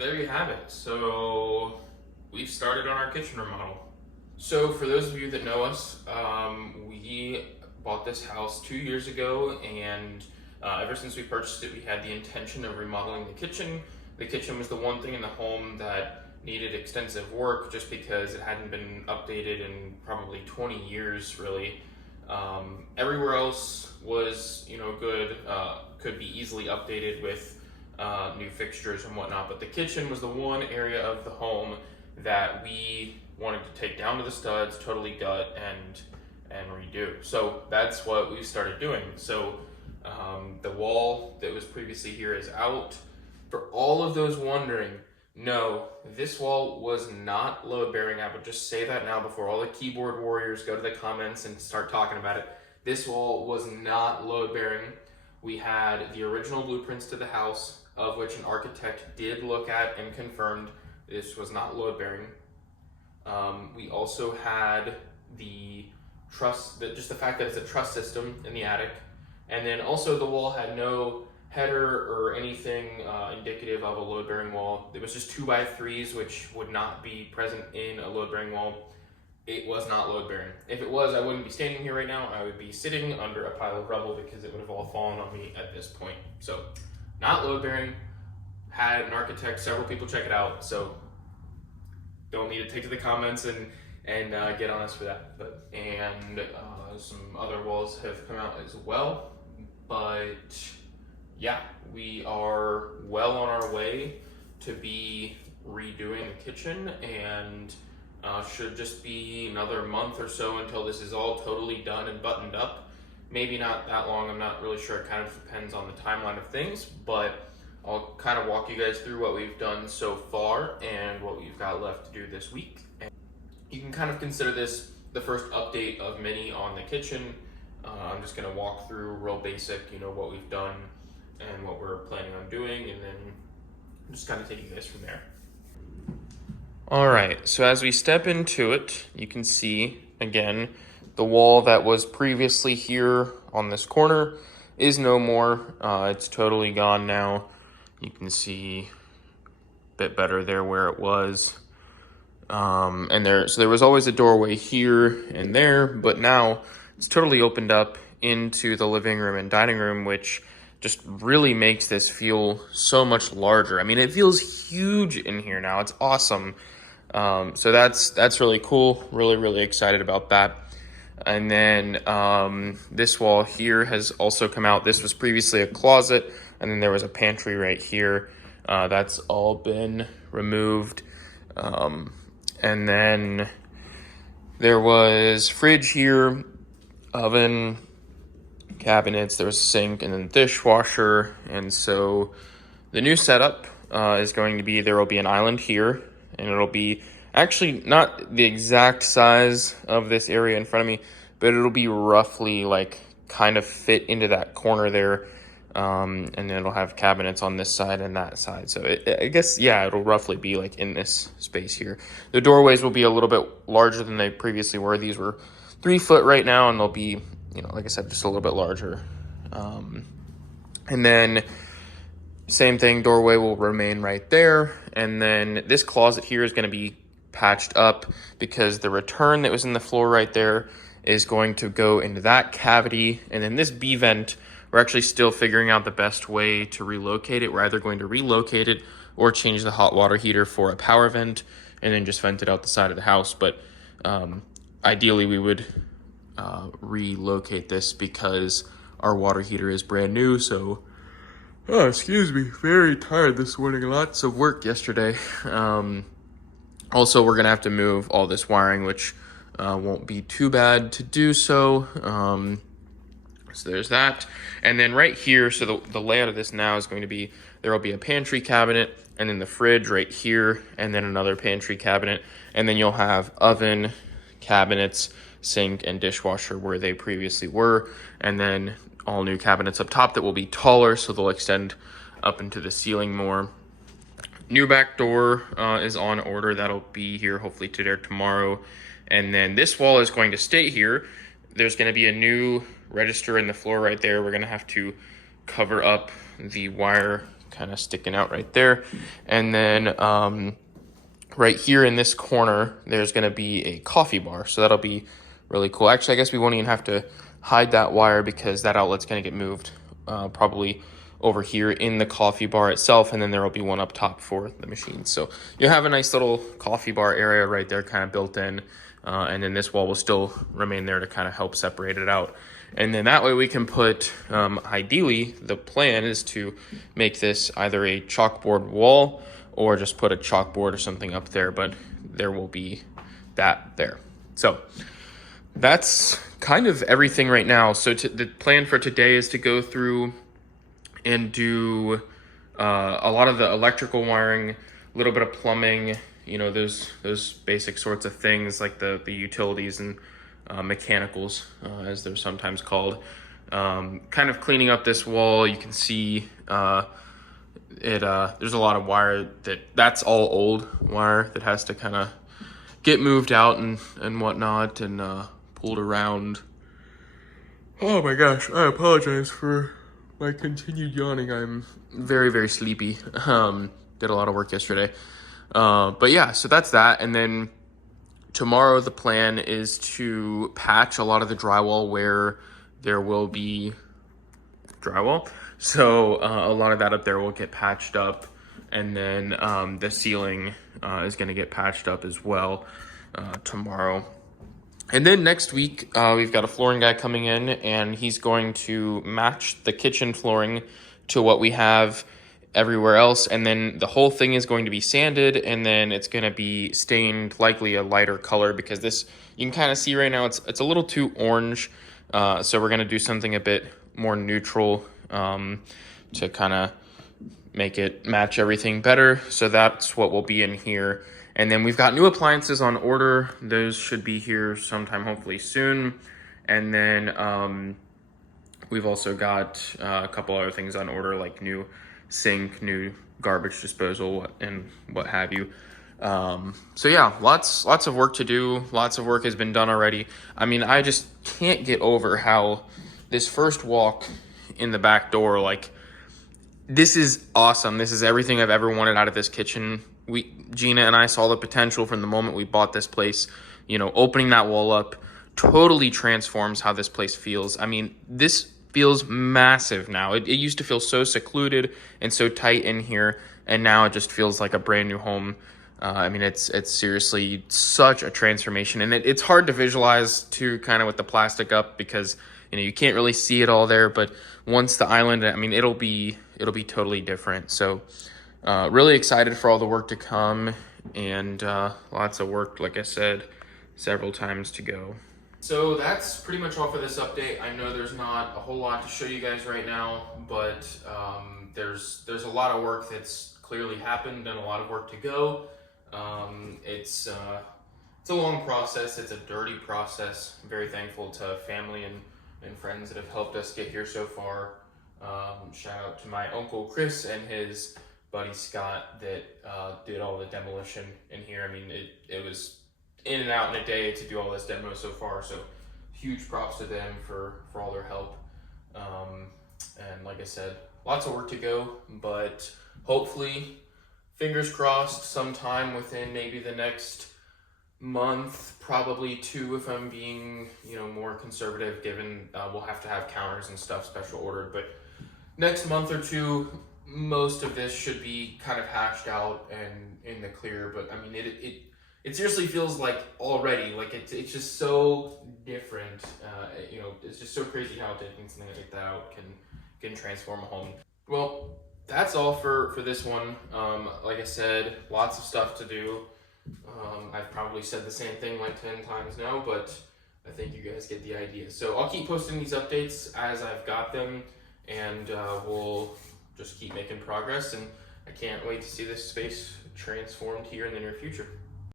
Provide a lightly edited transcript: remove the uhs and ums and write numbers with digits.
there you have it. So we've started on our kitchen remodel. So for those of you that know us, we bought this house 2 years ago, and ever since we purchased it, we had the intention of remodeling the kitchen. The kitchen was the one thing in the home that needed extensive work just because it hadn't been updated in probably 20 years, really. Everywhere else was, good, could be easily updated with new fixtures and whatnot, but the kitchen was the one area of the home that we wanted to take down to the studs, totally gut, and redo. So that's what we started doing. So the wall that was previously here is out. For all of those wondering, no, this wall was not load bearing. I would just say that now before all the keyboard warriors go to the comments and start talking about it. This wall was not load bearing. We had the original blueprints to the house, of which an architect did look at and confirmed this was not load bearing. We also had the truss, just the fact that it's a truss system in the attic. And then also the wall had no header or anything indicative of a load-bearing wall. It was just 2x3s, which would not be present in a load-bearing wall. It was not load-bearing. If it was, I wouldn't be standing here right now. I would be sitting under a pile of rubble because it would have all fallen on me at this point. So, not load-bearing. Had an architect, several people check it out. So, don't need to take to the comments and get on us for that. And some other walls have come out as well. But yeah, we are well on our way to be redoing the kitchen, and should just be another month or so until this is all totally done and buttoned up. Maybe not that long, I'm not really sure. It kind of depends on the timeline of things, but I'll kind of walk you guys through what we've done so far and what we've got left to do this week. And you can kind of consider this the first update of many on the kitchen. I'm just gonna walk through real basic, what we've done and what we're planning on doing, and then just kind of take you guys from there. All right, so as we step into it, you can see, again, the wall that was previously here on this corner is no more. It's totally gone now. You can see a bit better there where it was. So there was always a doorway here and there, but now it's totally opened up into the living room and dining room, which just really makes this feel so much larger. I mean, it feels huge in here now. It's awesome. So that's really cool. Really, really excited about that. And then this wall here has also come out. This was previously a closet, and then there was a pantry right here. That's all been removed. And then there was fridge here, oven, cabinets, there was a sink, and then dishwasher. And so the new setup is going to be, there will be an island here, and it'll be actually not the exact size of this area in front of me, but it'll be roughly like kind of fit into that corner there. And then it'll have cabinets on this side and that side. So I guess, yeah, it'll roughly be like in this space here. The doorways will be a little bit larger than they previously were. These were 3 foot right now, and they'll be, like I said, just a little bit larger. And then same thing, doorway will remain right there. And then this closet here is going to be patched up because the return that was in the floor right there is going to go into that cavity. And then this B vent, we're actually still figuring out the best way to relocate it. We're either going to relocate it or change the hot water heater for a power vent and then just vent it out the side of the house. But ideally we would relocate this because our water heater is brand new. So, excuse me, very tired this morning. Lots of work yesterday. Also, we're gonna have to move all this wiring, which won't be too bad to do so. So there's that. And then right here, so the layout of this now is going to be, there will be a pantry cabinet, and then the fridge right here, and then another pantry cabinet. And then you'll have oven, cabinets, sink, and dishwasher where they previously were. And then all new cabinets up top that will be taller, so they'll extend up into the ceiling more. New back door is on order. That'll be here hopefully today or tomorrow. And then this wall is going to stay here. There's going to be a new register in the floor right there. We're going to have to cover up the wire kind of sticking out right there. And then right here in this corner, there's going to be a coffee bar. So that'll be really cool. Actually, I guess we won't even have to hide that wire because that outlet's going to get moved probably over here in the coffee bar itself, and then there will be one up top for the machine. So you'll have a nice little coffee bar area right there kind of built in, and then this wall will still remain there to kind of help separate it out. And then that way we can put, ideally, the plan is to make this either a chalkboard wall or just put a chalkboard or something up there, but there will be that there. So that's kind of everything right now. So the plan for today is to go through and do a lot of the electrical wiring, a little bit of plumbing, you know, those basic sorts of things like the utilities and mechanicals, as they're sometimes called. Kind of cleaning up this wall. You can see there's a lot of wire that's all old wire that has to kind of get moved out and whatnot and pulled around. Oh my gosh, I apologize for my continued yawning. I'm very, very sleepy. Did a lot of work yesterday. But yeah, so that's that. And then tomorrow the plan is to patch a lot of the drywall where there will be drywall. So a lot of that up there will get patched up. And then the ceiling is going to get patched up as well tomorrow. And then next week, we've got a flooring guy coming in, and he's going to match the kitchen flooring to what we have everywhere else. And then the whole thing is going to be sanded, and then it's going to be stained likely a lighter color because this, you can kind of see right now, it's a little too orange. So we're going to do something a bit more neutral to kind of make it match everything better. So that's what will be in here. And then we've got new appliances on order. Those should be here sometime, hopefully soon. And then we've also got a couple other things on order, like new sink, new garbage disposal, and what have you. So yeah, lots of work to do. Lots of work has been done already. I mean, I just can't get over how this first walk in the back door, like, this is awesome. This is everything I've ever wanted out of this kitchen. Gina and I saw the potential from the moment we bought this place. You know, opening that wall up totally transforms how this place feels. I mean, this feels massive now. It used to feel so secluded and so tight in here, and now it just feels like a brand new home. I mean, it's seriously such a transformation, and it's hard to visualize too, kind of with the plastic up, because you know you can't really see it all there. But once the island, I mean, it'll be totally different. So really excited for all the work to come, and lots of work, like I said, several times to go. So that's pretty much all for this update. I know there's not a whole lot to show you guys right now, but there's a lot of work that's clearly happened and a lot of work to go. It's a long process. It's a dirty process. I'm very thankful to family and friends that have helped us get here so far. Shout out to my Uncle Chris and his buddy Scott that did all the demolition in here. I mean, it was in and out in a day to do all this demo so far, so huge props to them for all their help. And like I said, lots of work to go, but hopefully, fingers crossed, sometime within maybe the next month, probably 2 if I'm being, more conservative, given we'll have to have counters and stuff special ordered, but next month or 2, most of this should be kind of hashed out and in the clear. But I mean, it seriously feels like already, like it's just so different. It's just so crazy how taking something like that out can transform a home. Well, that's all for this one. Like I said, lots of stuff to do. I've probably said the same thing like 10 times now, but I think you guys get the idea. So I'll keep posting these updates as I've got them, and we'll just keep making progress, and I can't wait to see this space transformed here in the near future.